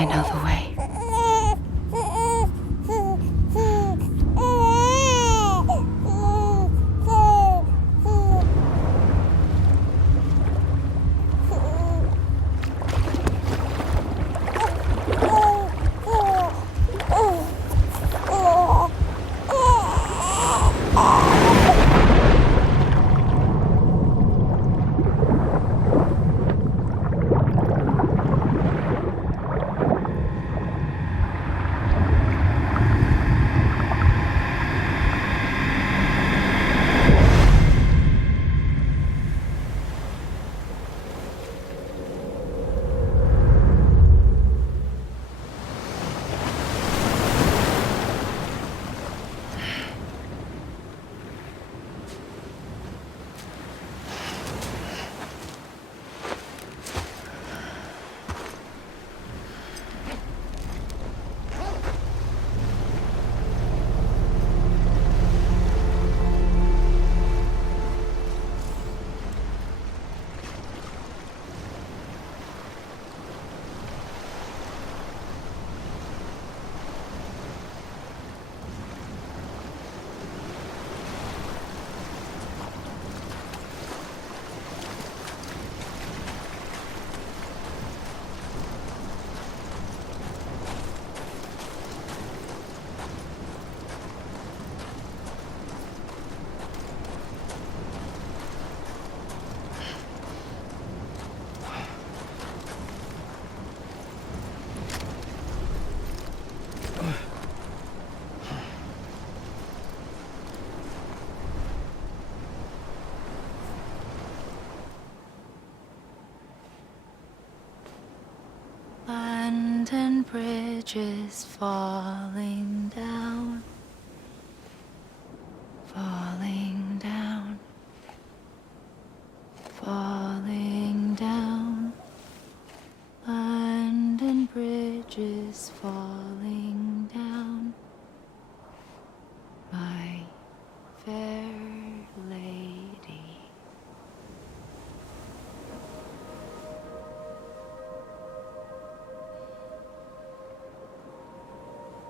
I know the way. London Bridge is falling down, falling down, falling down. London Bridge is falling down, my fair lady.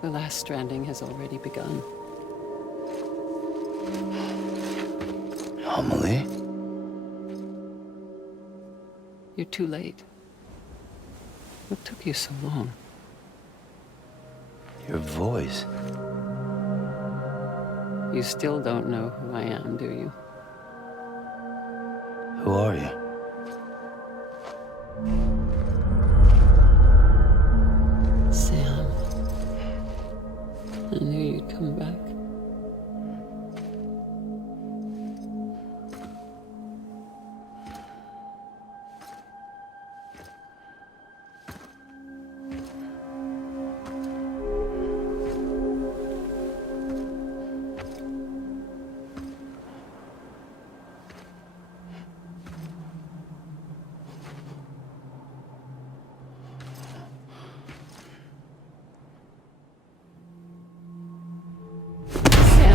The last stranding has already begun. Amelie? You're too late. What took you so long? Your voice. You still don't know who I am, do you? Who are you? Sam. I knew you'd come back.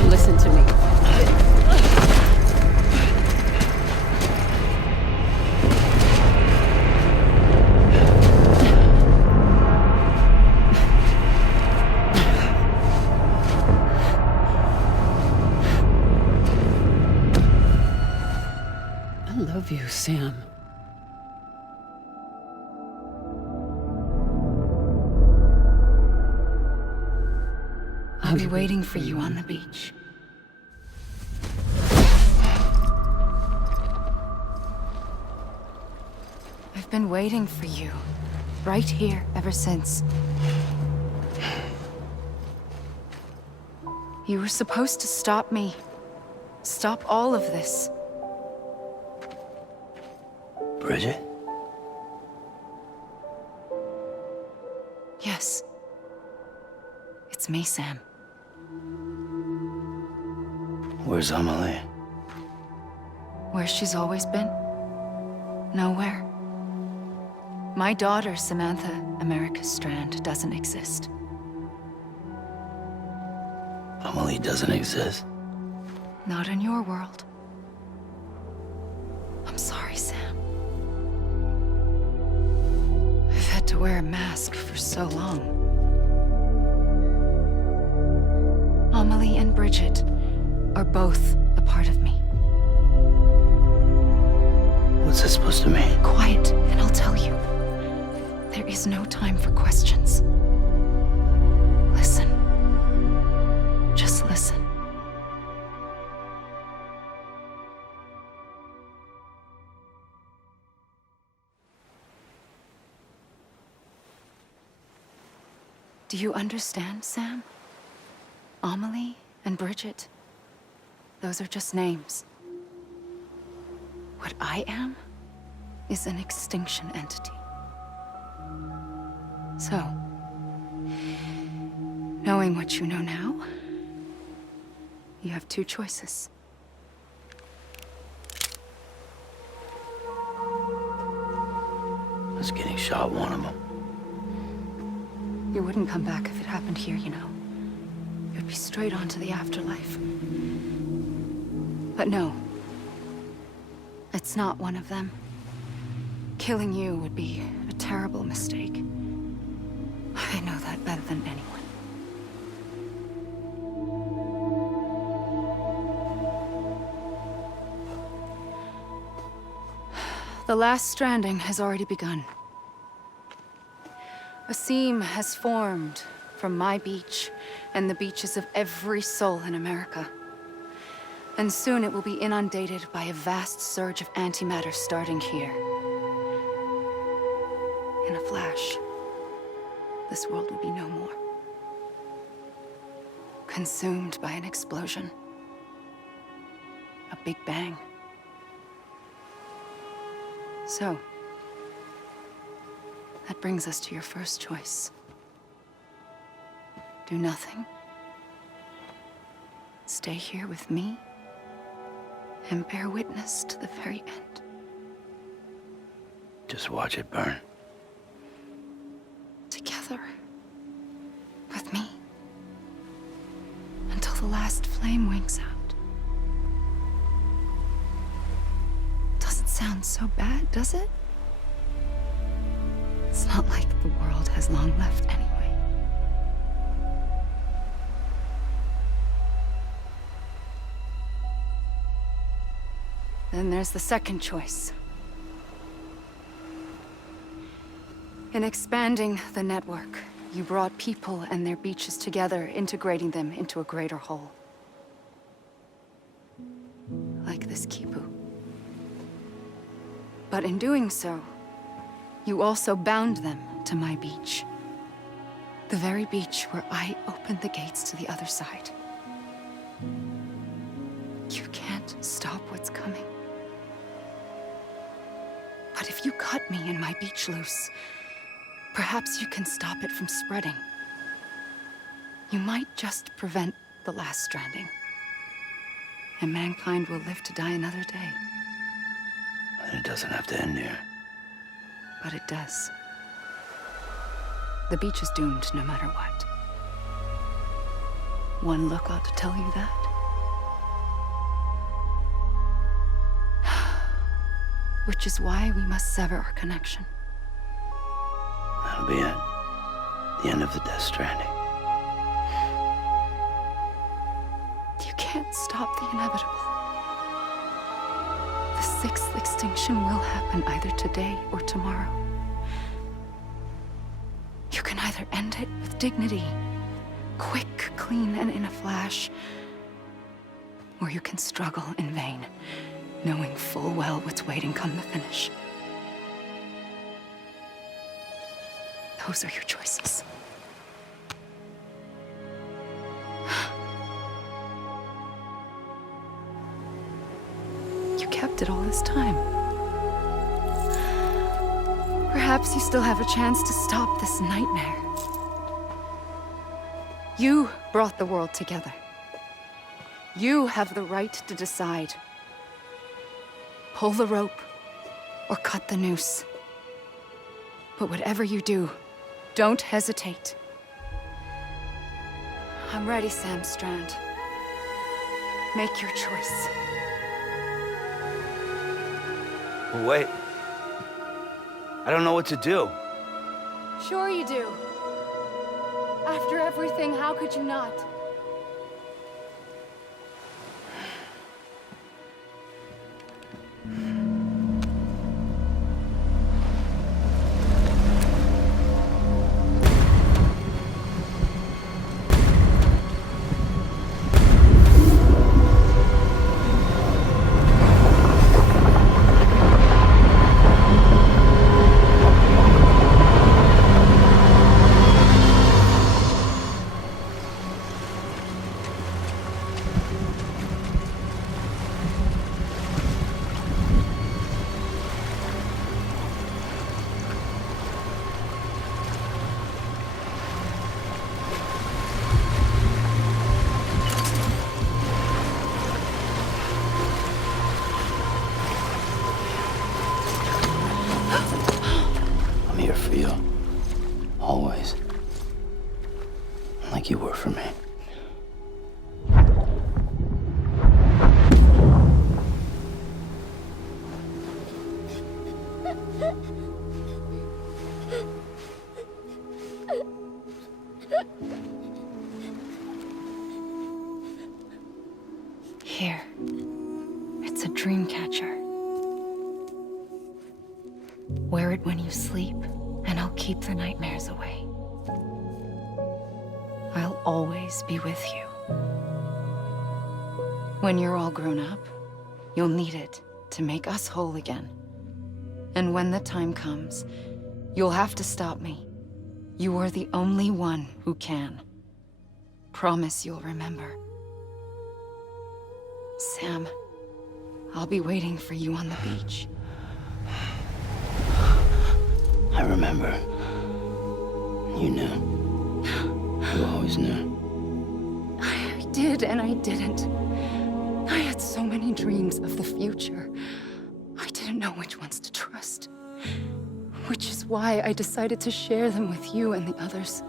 Listen to me. I love you, Sam. I'll be waiting for you on the beach. I've been waiting for you, right here, ever since. You were supposed to stop me. Stop all of this. Bridget? Yes. It's me, Sam. Where's Amelie? Where she's always been. Nowhere. My daughter, Samantha America Strand, doesn't exist. Amelie doesn't exist? Not in your world. I'm sorry, Sam. I've had to to wear a mask for so long. Amelie and Bridget are both a part of me. What's that supposed to mean? Quiet, and I'll tell you. There is no time for questions. Listen. Just listen. Do you understand, Sam? Amelie and Bridget, those are just names. What I am is an extinction entity. So, knowing what you know now, you have two choices. Was getting shot one of them. You wouldn't come back if it happened here, you know. You'd be straight on to the afterlife. But no. It's not one of them. Killing you would be a terrible mistake. I know that better than anyone. The last stranding has already begun. A seam has formed from my beach and the beaches of every soul in America. And soon it will be inundated by a vast surge of antimatter starting here. In a flash, this world will be no more. Consumed by an explosion. A big bang. So, that brings us to your first choice. Do nothing. Stay here with me and bear witness to the very end. Just watch it burn. Together. With me. Until the last flame winks out. Doesn't sound so bad, does it? It's not like the world has long left anyway. Then there's the second choice. In expanding the network, you brought people and their beaches together, integrating them into a greater whole. Like this Kipu. But in doing so, you also bound them to my beach. The very beach where I opened the gates to the other side. You can't stop what's coming. But if you cut me and my beach loose, perhaps you can stop it from spreading. You might just prevent the last stranding. And mankind will live to die another day. And it doesn't have to end here. But it does. The beach is doomed no matter what. One look ought to tell you that. Which is why we must sever our connection. That'll be it. The end of the Death Stranding. You can't stop the inevitable. The sixth extinction will happen either today or tomorrow. You can either end it with dignity, quick, clean, and in a flash, or you can struggle in vain, knowing full well what's waiting come the finish. Those are your choices. You kept it all this time. Perhaps you still have a chance to stop this nightmare. You brought the world together. You have the right to decide. Pull the rope or cut the noose. But whatever you do, don't hesitate. I'm ready, Sam Strand. Make your choice. Wait. I don't know what to do. Sure you do. After everything, how could you not? I'm here for you. Always. Like you were for me. Here. It's a dream catcher. Wear it when you sleep, and I'll keep the nightmares away. I'll always be with you. When you're all grown up, you'll need it to make us whole again. And when the time comes, you'll have to stop me. You are the only one who can. Promise you'll remember. Sam, I'll be waiting for you on the beach. I remember. You knew. You always knew. I did and I didn't. I had so many dreams of the future. I didn't know which ones to trust. Which is why I decided to share them with you and the others.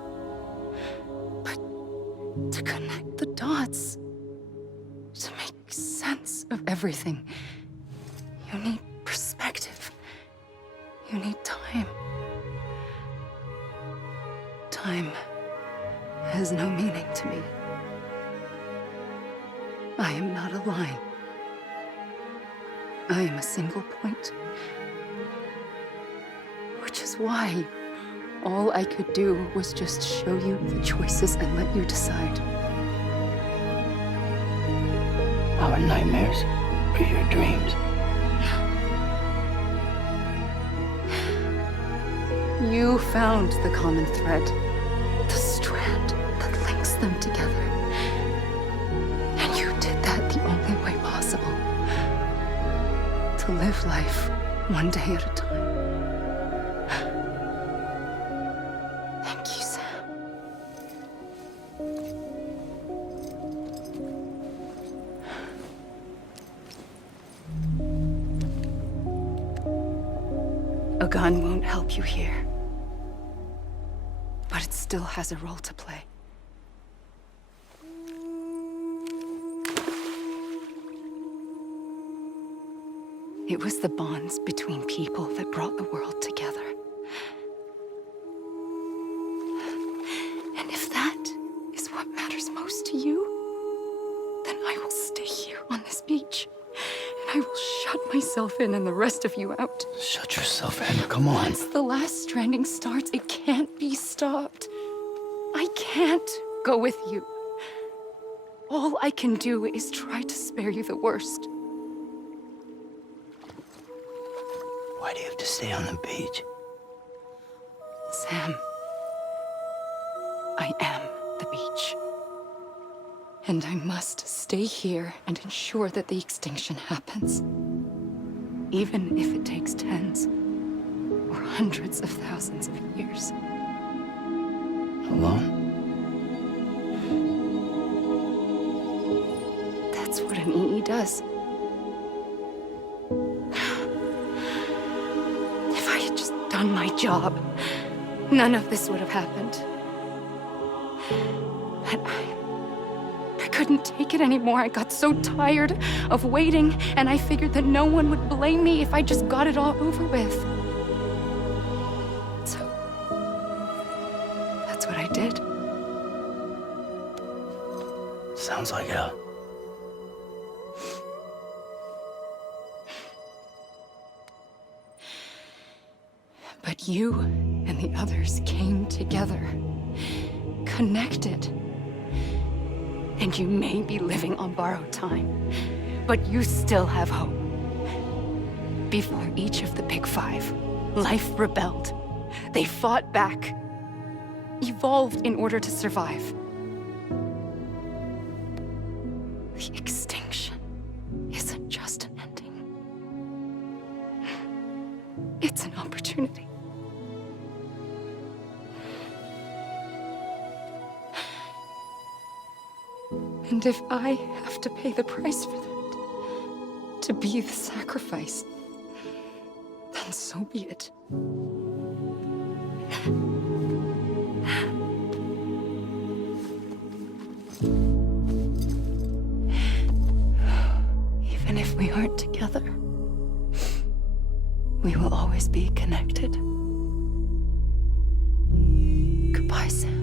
But to connect the dots, to make sense of everything, you need perspective. You need time. Time has no meaning to me. I am not a line. I am a single point. Which is why all I could do was just show you the choices and let you decide. Our nightmares or your dreams? You found the common thread, the strand that links them together. And you did that the only way possible. To live life one day at a time. Thank you, Sam. A gun won't help you here. But it still has a role to play. It was the bonds between people that brought the world together. And if that is what matters most to you, then I will stay here on this beach. And I will shut myself in and the rest of you out. Shut yourself in, come on. Once the last stranding starts, it can't be stopped. I can't go with you. All I can do is try to spare you the worst. Why do you have to stay on the beach? Sam, I am the beach. And I must stay here and ensure that the extinction happens. Even if it takes tens or hundreds of thousands of years. Alone? That's what an EE does. If I had just done my job, none of this would have happened. But I couldn't take it anymore. I got so tired of waiting, and I figured that no one would blame me if I just got it all over with. So Sounds like hell. But you and the others came together, connected. And you may be living on borrowed time, but you still have hope. Before each of the Big Five, life rebelled. They fought back, evolved in order to survive. The extinction isn't just an ending. It's an opportunity. And if I have to pay the price for that, to be the sacrifice, then so be it. Even if we aren't together, we will always be connected. Goodbye, Sam.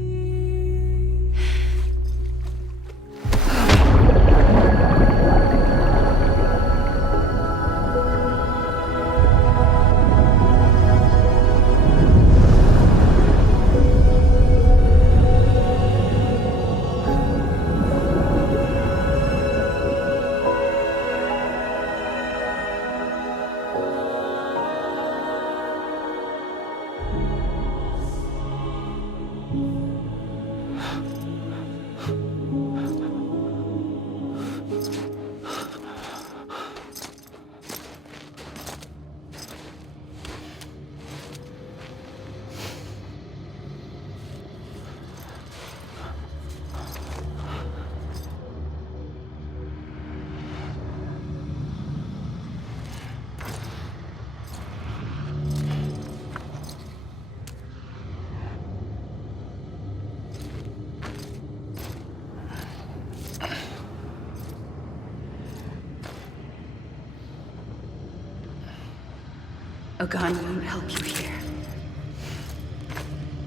A gun won't help you here.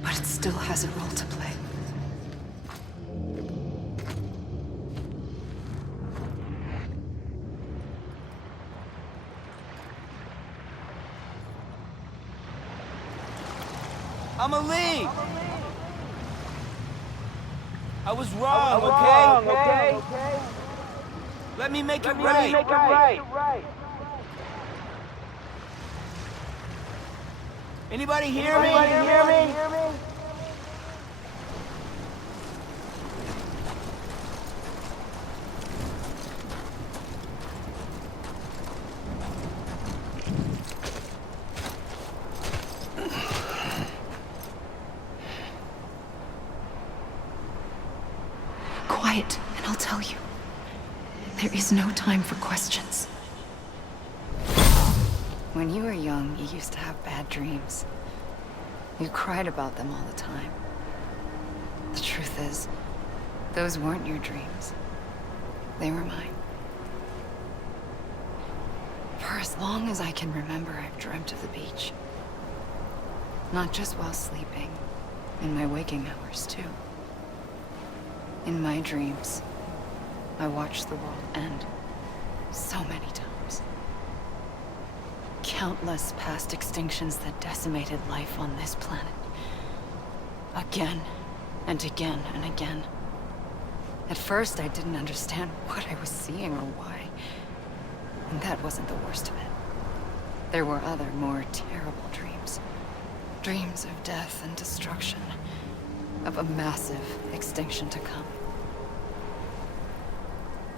But it still has a role to play. I'm a lead! I was wrong, okay? Let me make it right. Anybody hear me? Quiet, and I'll tell you. There is no time for questions. When you were young, you used to have bad dreams. You cried about them all the time. The truth is, those weren't your dreams. They were mine. For as long as I can remember, I've dreamt of the beach. Not just while sleeping, in my waking hours, too. In my dreams, I watched the world end so many times. Countless past extinctions that decimated life on this planet. Again, and again, and again. At first, I didn't understand what I was seeing or why. And that wasn't the worst of it. There were other, more terrible dreams. Dreams of death and destruction. Of a massive extinction to come.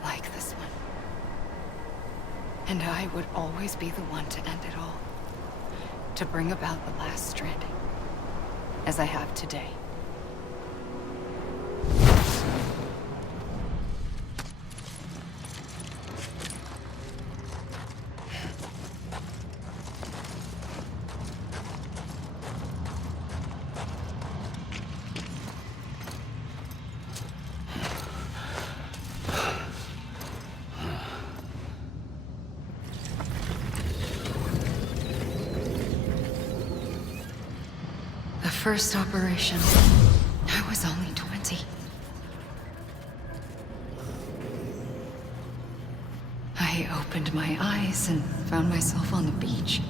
Like this one. And I would always be the one to end it all. To bring about the last stranding. As I have today. First operation, I was only 20. I opened my eyes and found myself on the beach.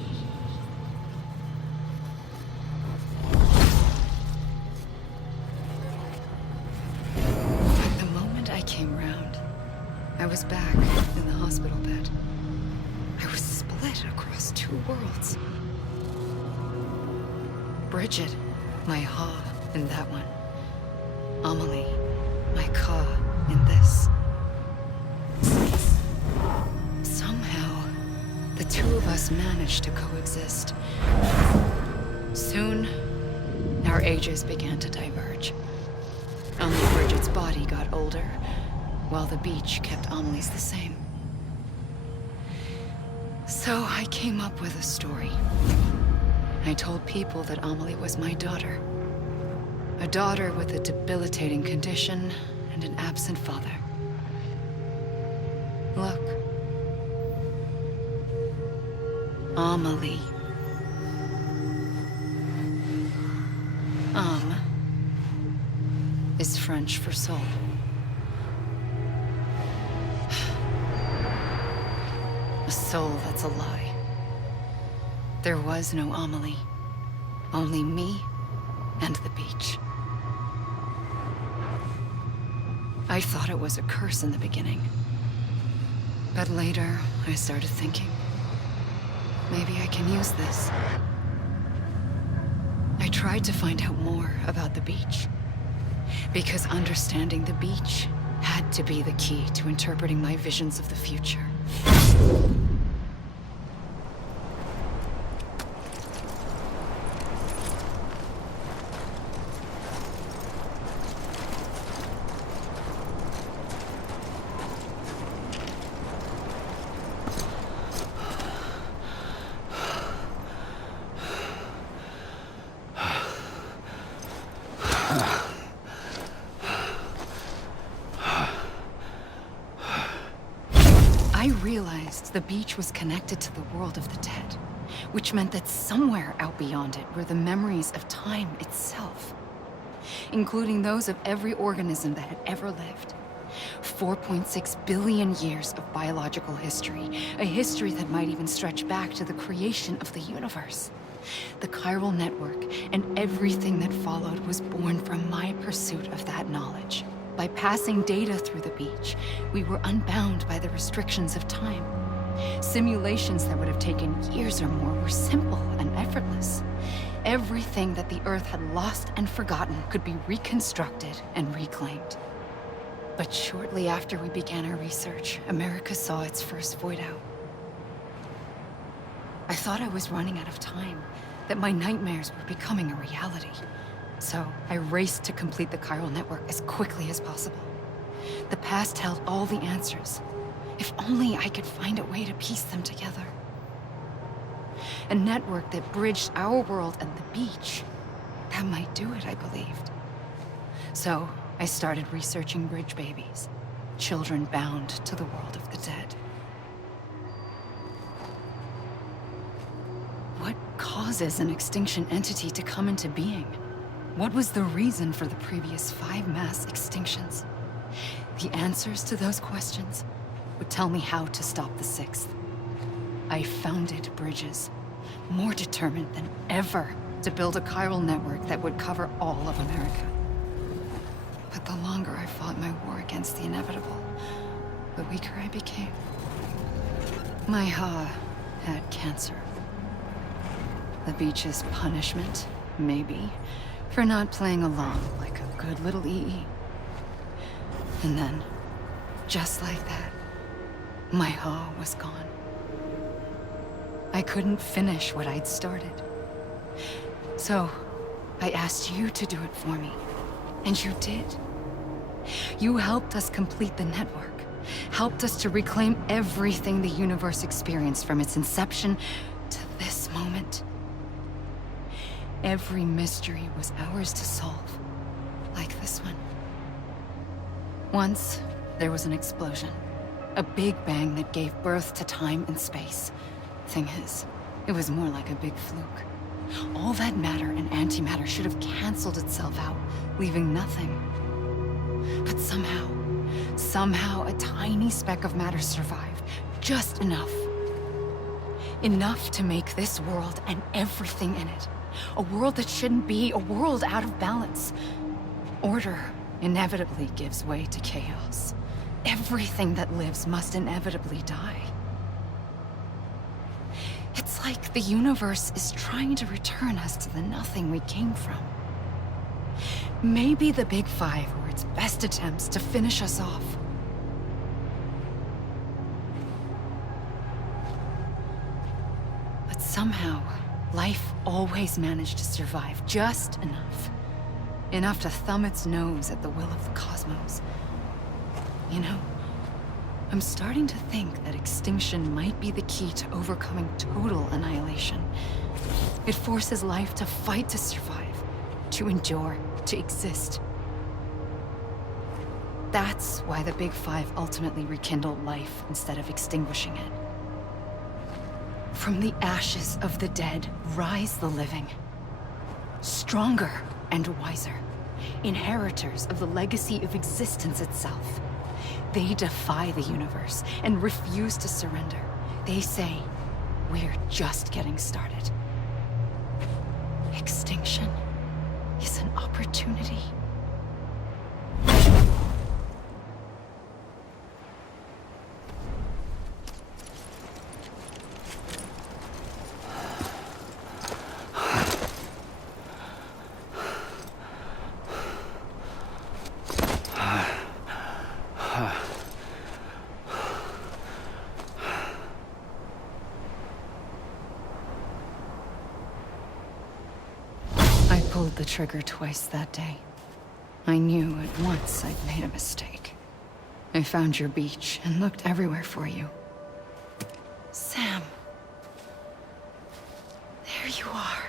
The moment I came round, I was back in the hospital bed. I was split across two worlds. Bridget, my Ha in that one. Amelie, my Ka in this. Somehow, the two of us managed to coexist. Soon, our ages began to diverge. Only Bridget's body got older, while the beach kept Amelie's the same. So I came up with a story. I told people that Amelie was my daughter. A daughter with a debilitating condition and an absent father. Look. Amelie. Is French for soul. A soul that's a lie. There was no Amelie. Only me and the beach. I thought it was a curse in the beginning. But later, I started thinking, maybe I can use this. I tried to find out more about the beach. Because understanding the beach had to be the key to interpreting my visions of the future. The beach was connected to the world of the dead, which meant that somewhere out beyond it were the memories of time itself, including those of every organism that had ever lived. 4.6 billion years of biological history, a history that might even stretch back to the creation of the universe. The chiral network and everything that followed was born from my pursuit of that knowledge. By passing data through the beach, we were unbound by the restrictions of time. Simulations that would have taken years or more were simple and effortless. Everything that the Earth had lost and forgotten could be reconstructed and reclaimed. But shortly after we began our research, America saw its first void out. I thought I was running out of time, that my nightmares were becoming a reality. So I raced to complete the chiral network as quickly as possible. The past held all the answers. If only I could find a way to piece them together. A network that bridged our world and the beach. That might do it, I believed. So I started researching bridge babies, children bound to the world of the dead. What causes an extinction entity to come into being? What was the reason for the previous 5 mass extinctions? The answers to those questions would tell me how to stop the 6th. I founded bridges, more determined than ever to build a chiral network that would cover all of America. But the longer I fought my war against the inevitable, the weaker I became. My Ha had cancer. The beach's punishment, maybe, for not playing along like a good little EE. And then, just like that, my Ha was gone. I couldn't finish what I'd started. So, I asked you to do it for me, and you did. You helped us complete the network, helped us to reclaim everything the universe experienced from its inception to this moment. Every mystery was ours to solve, like this one. Once, there was an explosion. A big bang that gave birth to time and space. Thing is, it was more like a big fluke. All that matter and antimatter should have canceled itself out, leaving nothing. But somehow a tiny speck of matter survived, Just enough. Enough to make this world and everything in it a world that shouldn't be, a world out of balance. Order inevitably gives way to chaos. Everything that lives must inevitably die. It's like the universe is trying to return us to the nothing we came from. Maybe the Big Five were its best attempts to finish us off. But somehow, life always managed to survive just enough. Enough to thumb its nose at the will of the cosmos. You know, I'm starting to think that extinction might be the key to overcoming total annihilation. It forces life to fight to survive, to endure, to exist. That's why the Big Five ultimately rekindled life instead of extinguishing it. From the ashes of the dead rise the living. Stronger and wiser. Inheritors of the legacy of existence itself. They defy the universe and refuse to surrender. They say, we're just getting started. Extinction is an opportunity. Pulled the trigger twice that day. I knew at once I'd made a mistake. I found your beach and looked everywhere for you. Sam. There you are.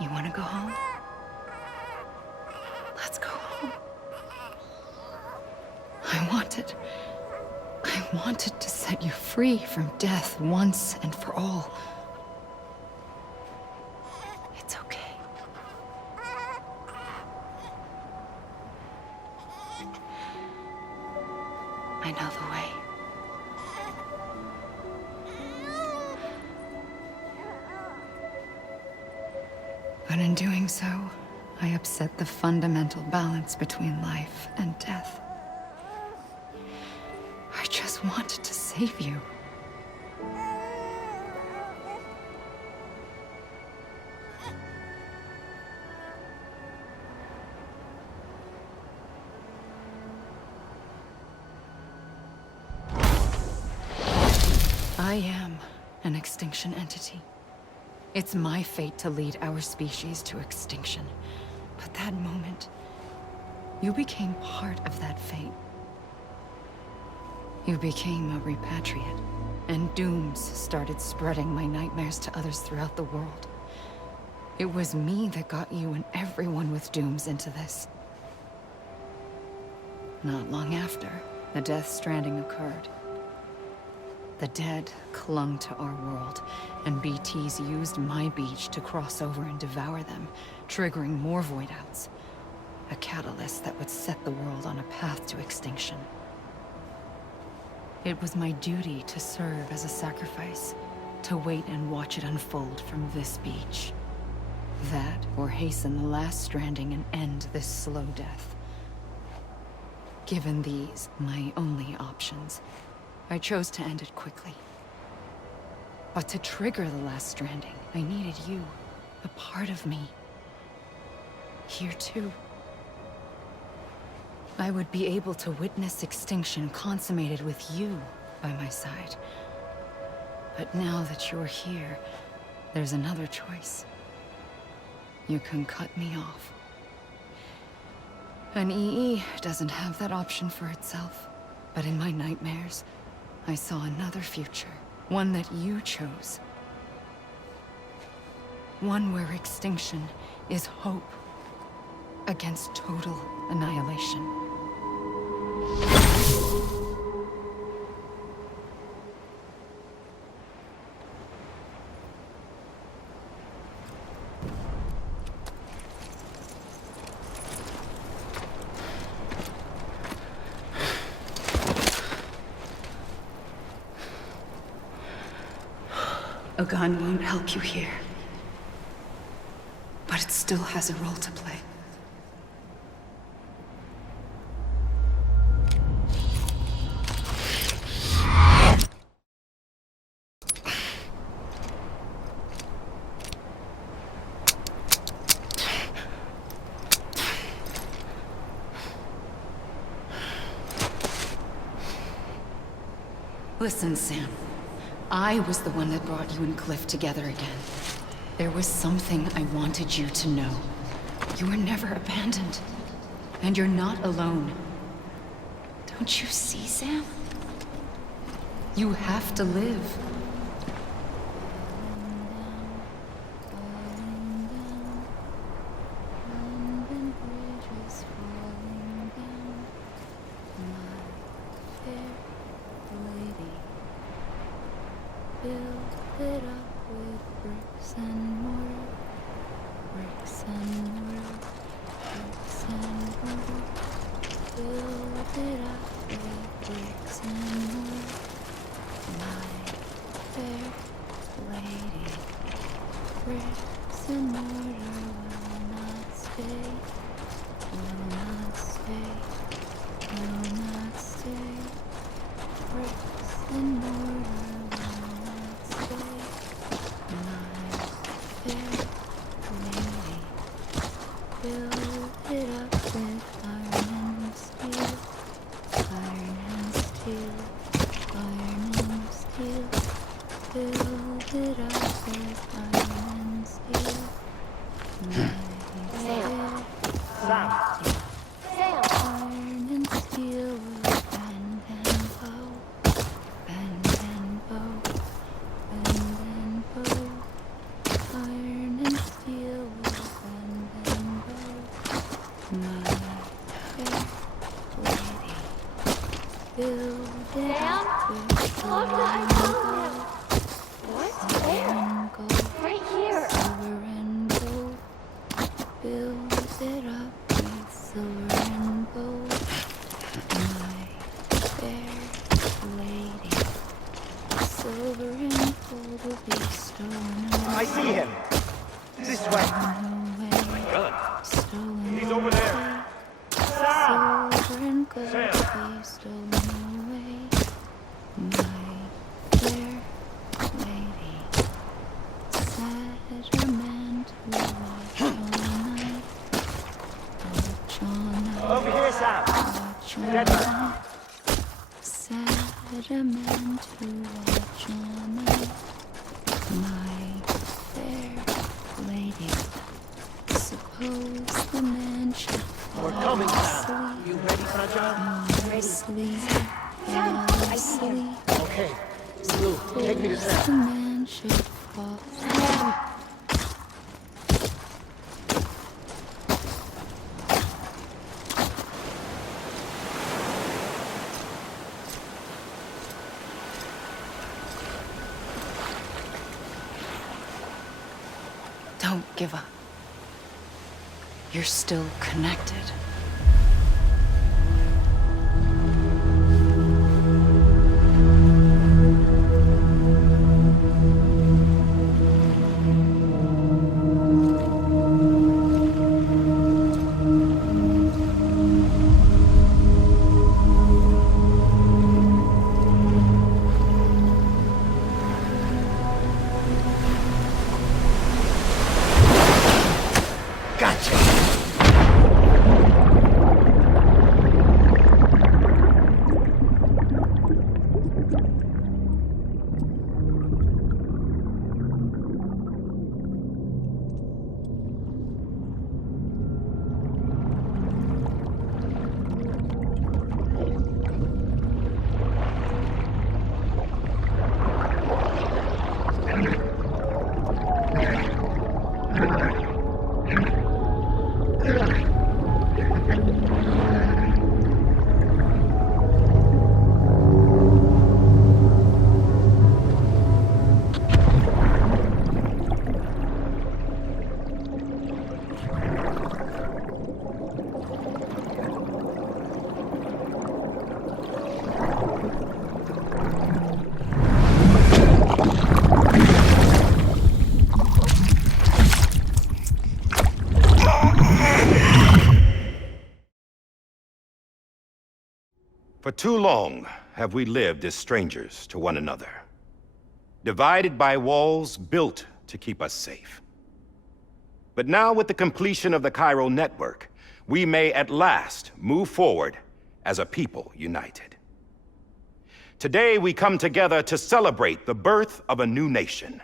You want to go home? Let's go home. I wanted to set you free from death once and for all. It's okay. I know the way. But in doing so, I upset the fundamental balance between life and death. I just wanted to save you. I am an extinction entity. It's my fate to lead our species to extinction. But that moment, you became part of that fate. You became a repatriate, and dooms started spreading my nightmares to others throughout the world. It was me that got you and everyone with dooms into this. Not long after, the Death Stranding occurred. The dead clung to our world, and BTs used my beach to cross over and devour them, triggering more void outs. A catalyst that would set the world on a path to extinction. It was my duty to serve as a sacrifice, to wait and watch it unfold from this beach. That, or hasten the last stranding and end this slow death. Given these, my only options, I chose to end it quickly. But to trigger the last stranding, I needed you, a part of me. Here too. I would be able to witness extinction consummated with you by my side. But now that you're here, there's another choice. You can cut me off. An EE doesn't have that option for itself. But in my nightmares, I saw another future. One that you chose. One where extinction is hope against total annihilation. A gun won't help you here. But it still has a role to play. Listen, Sam. I was the one that brought you and Cliff together again. There was something I wanted you to know. You were never abandoned. And you're not alone. Don't you see, Sam? You have to live. I see him. This way. He's over there. Sam! Over here, Sam. Deadman. Sediment to watch on it, my fair lady. Suppose the man should fall. We're coming, Sam. You ready, Fragile? Ready. Fall asleep. Okay. Lou, take me to Sam. The man should fall. Don't give up. You're still connected. For too long have we lived as strangers to one another, divided by walls built to keep us safe. But now, with the completion of the Cairo network, we may at last move forward as a people united. Today we come together to celebrate the birth of a new nation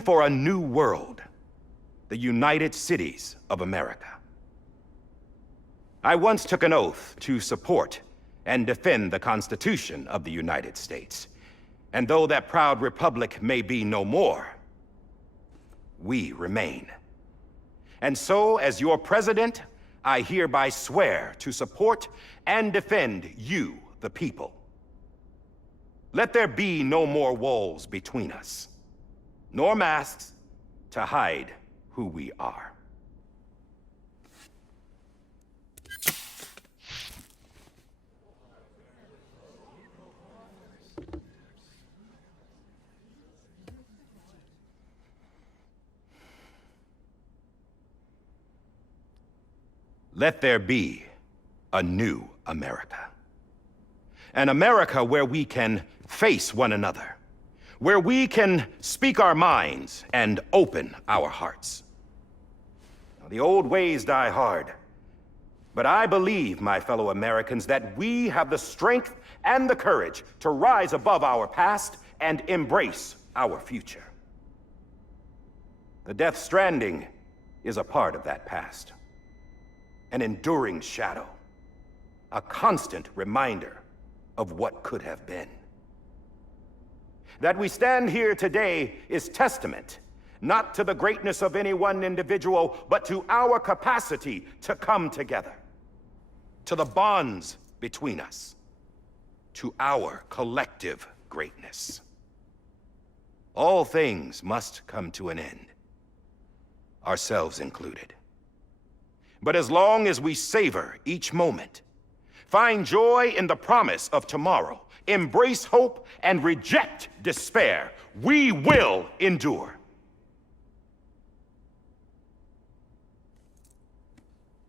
for a new world, the United Cities of America. I once took an oath to support and defend the Constitution of the United States. And though that proud republic may be no more, we remain. And so, as your president, I hereby swear to support and defend you, the people. Let there be no more walls between us, nor masks to hide who we are. Let there be a new America. An America where we can face one another, where we can speak our minds and open our hearts. Now, the old ways die hard, but I believe, my fellow Americans, that we have the strength and the courage to rise above our past and embrace our future. The Death Stranding is a part of that past. An enduring shadow, a constant reminder of what could have been. That we stand here today is testament, not to the greatness of any one individual, but to our capacity to come together, to the bonds between us, to our collective greatness. All things must come to an end, ourselves included. But as long as we savor each moment, find joy in the promise of tomorrow, embrace hope, and reject despair, we will endure.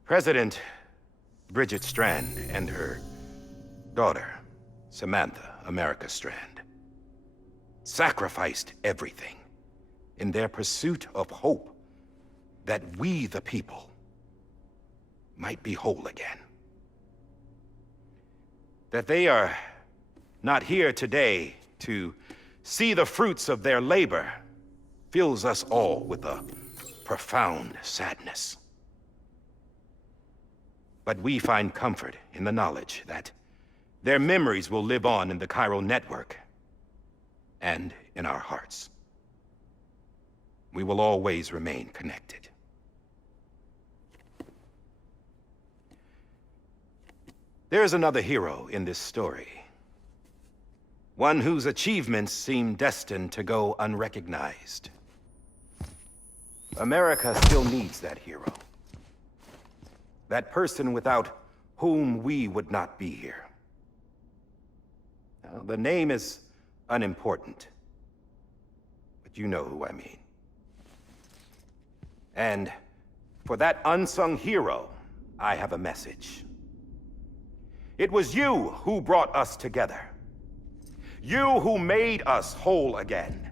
President Bridget Strand and her daughter, Samantha America Strand, sacrificed everything in their pursuit of hope that we, the people, might be whole again. That they are not here today to see the fruits of their labor fills us all with a profound sadness. But we find comfort in the knowledge that their memories will live on in the Cairo network and in our hearts. We will always remain connected. There is another hero in this story. One whose achievements seem destined to go unrecognized. America still needs that hero. That person without whom we would not be here. Now, the name is unimportant, but you know who I mean. And for that unsung hero, I have a message. It was you who brought us together. You who made us whole again.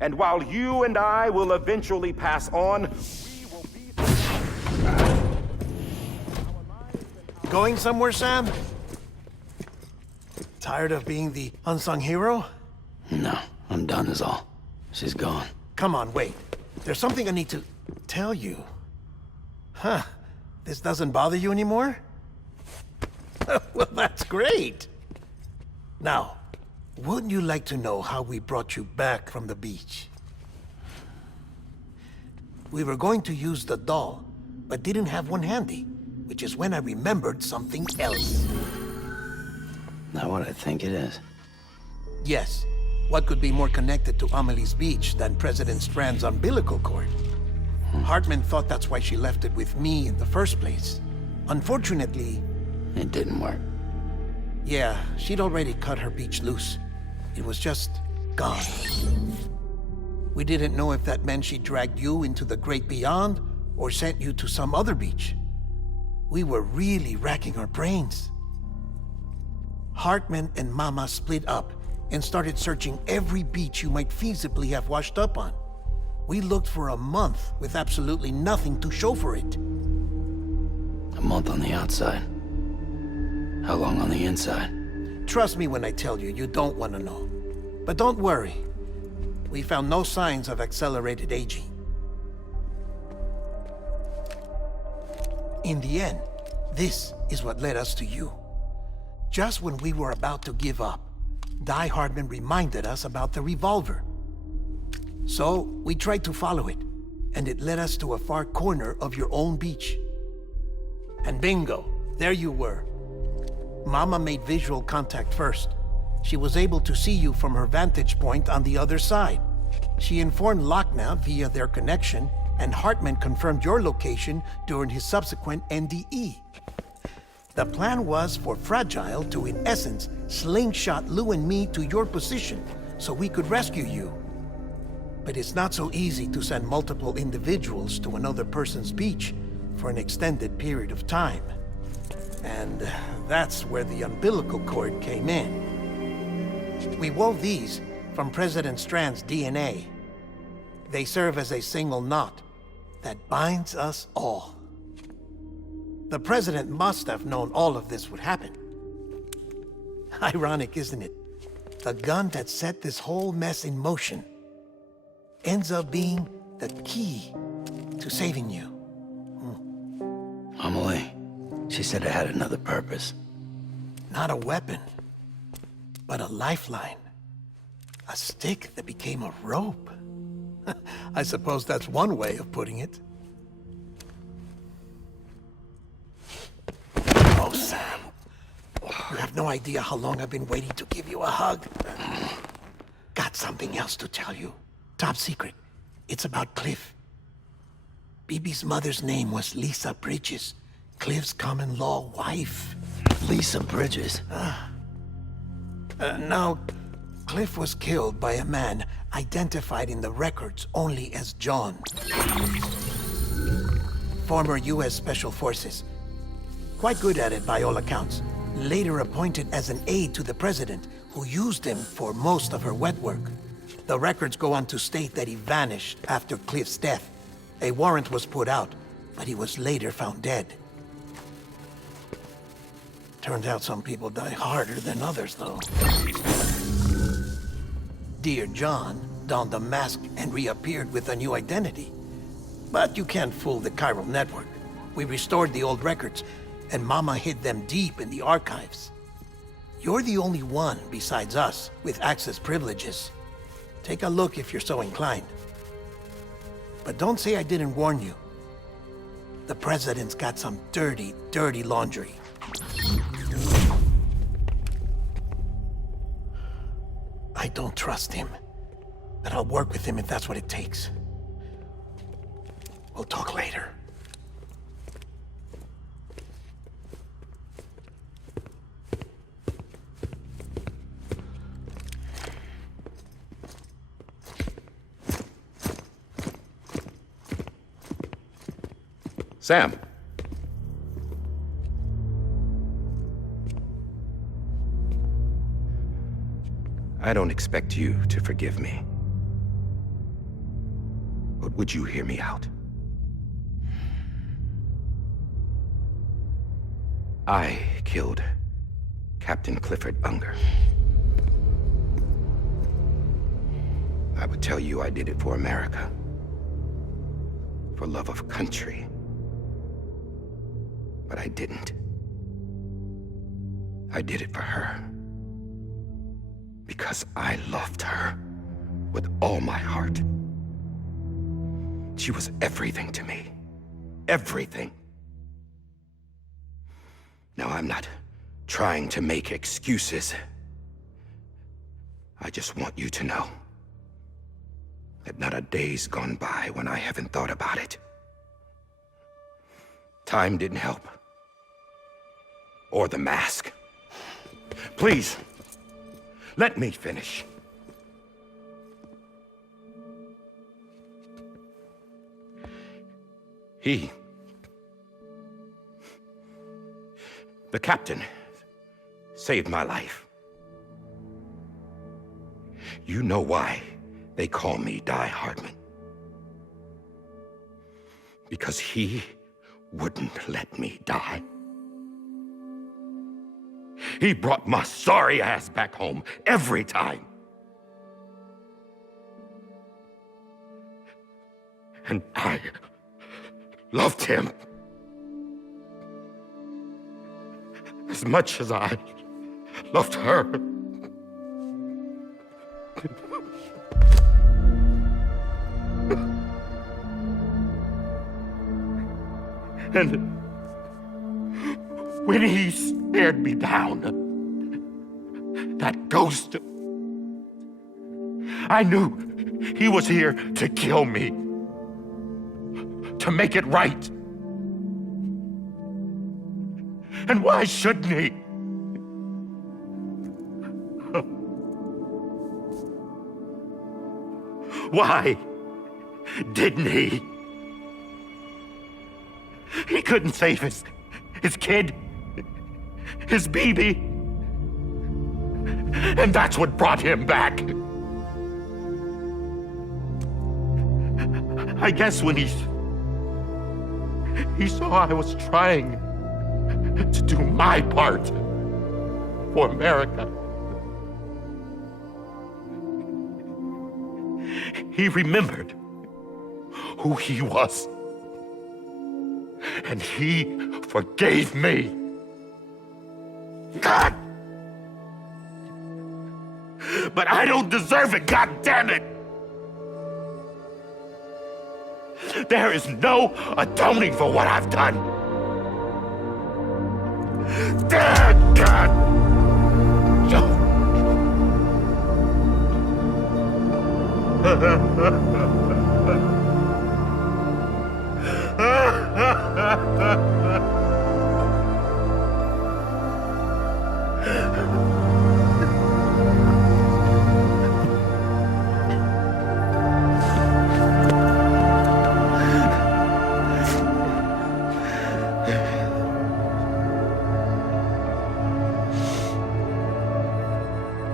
And while you and I will eventually pass on, we will be... Going somewhere, Sam? Tired of being the unsung hero? No, I'm done is all. She's gone. Come on, wait. There's something I need to tell you. Huh. This doesn't bother you anymore? Well, that's great. Now, wouldn't you like to know how we brought you back from the beach? We were going to use the doll but didn't have one handy, which is when I remembered something else. Not what I think it is. Yes. What could be more connected to Amelie's beach than President Strand's umbilical cord? Hartman thought that's why she left it with me in the first place. Unfortunately... It didn't work. Yeah, she'd already cut her beach loose. It was just gone. We didn't know if that meant she dragged you into the great beyond, or sent you to some other beach. We were really racking our brains. Hartman and Mama split up and started searching every beach you might feasibly have washed up on. We looked for a month with absolutely nothing to show for it. A month on the outside. How long on the inside? Trust me when I tell you, you don't want to know. But don't worry. We found no signs of accelerated aging. In the end, this is what led us to you. Just when we were about to give up, Die-Hardman reminded us about the revolver. So, we tried to follow it, and it led us to a far corner of your own beach. And bingo, there you were. Mama made visual contact first. She was able to see you from her vantage point on the other side. She informed Lockne via their connection, and Hartman confirmed your location during his subsequent NDE. The plan was for Fragile to, in essence, slingshot Lou and me to your position so we could rescue you. But it's not so easy to send multiple individuals to another person's beach for an extended period of time. And that's where the umbilical cord came in. We wove these from President Strand's DNA. They serve as a single knot that binds us all. The President must have known all of this would happen. Ironic, isn't it? The gun that set this whole mess in motion ends up being the key to saving you. Amelie, she said it had another purpose. Not a weapon, but a lifeline. A stick that became a rope. I suppose that's one way of putting it. Oh, Sam. You have no idea how long I've been waiting to give you a hug. Got something else to tell you. Top secret. It's about Cliff. BB's mother's name was Lisa Bridges, Cliff's common-law wife. Lisa Bridges? Now, Cliff was killed by a man identified in the records only as John. Former U.S. Special Forces. Quite good at it by all accounts. Later appointed as an aide to the president, who used him for most of her wet work. The records go on to state that he vanished after Cliff's death. A warrant was put out, but he was later found dead. Turns out some people die harder than others, though. Dear John donned a mask and reappeared with a new identity. But you can't fool the chiral network. We restored the old records, and Mama hid them deep in the archives. You're the only one, besides us, with access privileges. Take a look if you're so inclined. But don't say I didn't warn you. The president's got some dirty, dirty laundry. I don't trust him, but I'll work with him if that's what it takes. We'll talk later. Sam. I don't expect you to forgive me. But would you hear me out? I killed Captain Clifford Unger. I would tell you I did it for America. For love of country. But I didn't. I did it for her. Because I loved her with all my heart. She was everything to me. everything. Now, I'm not trying to make excuses. I just want you to know that not a day's gone by when I haven't thought about it. Time didn't help. Or the mask. Please, let me finish. The captain, saved my life. You know why they call me Die-Hardman. Because he wouldn't let me die. He brought my sorry ass back home every time. And I loved him as much as I loved her. And when he stared me down, that ghost, I knew he was here to kill me, to make it right. And why shouldn't he? Why didn't he? He couldn't save his kid, his baby. And that's what brought him back. I guess when he saw I was trying to do my part for America, he remembered who he was. And he forgave me. God! But I don't deserve it, God damn it! There is no atoning for what I've done. Dead God!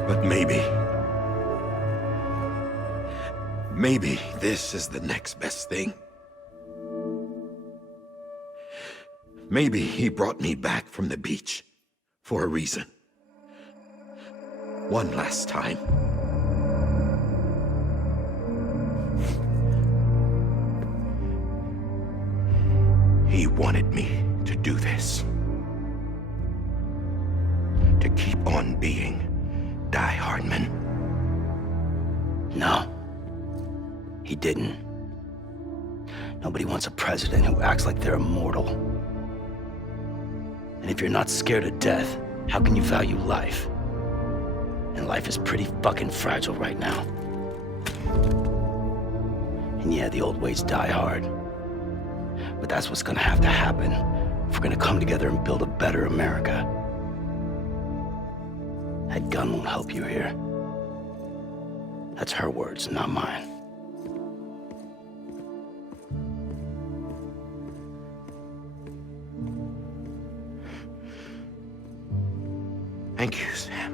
But maybe this is the next best thing. Maybe he brought me back from the beach for a reason. One last time. He wanted me to do this. To keep on being Die-Hardman. No. He didn't. Nobody wants a president who acts like they're immortal. And if you're not scared of death, how can you value life? And life is pretty fucking fragile right now. And yeah, the old ways die hard. But that's what's gonna have to happen if we're gonna come together and build a better America. That gun won't help you here. That's her words, not mine. Thank you, Sam.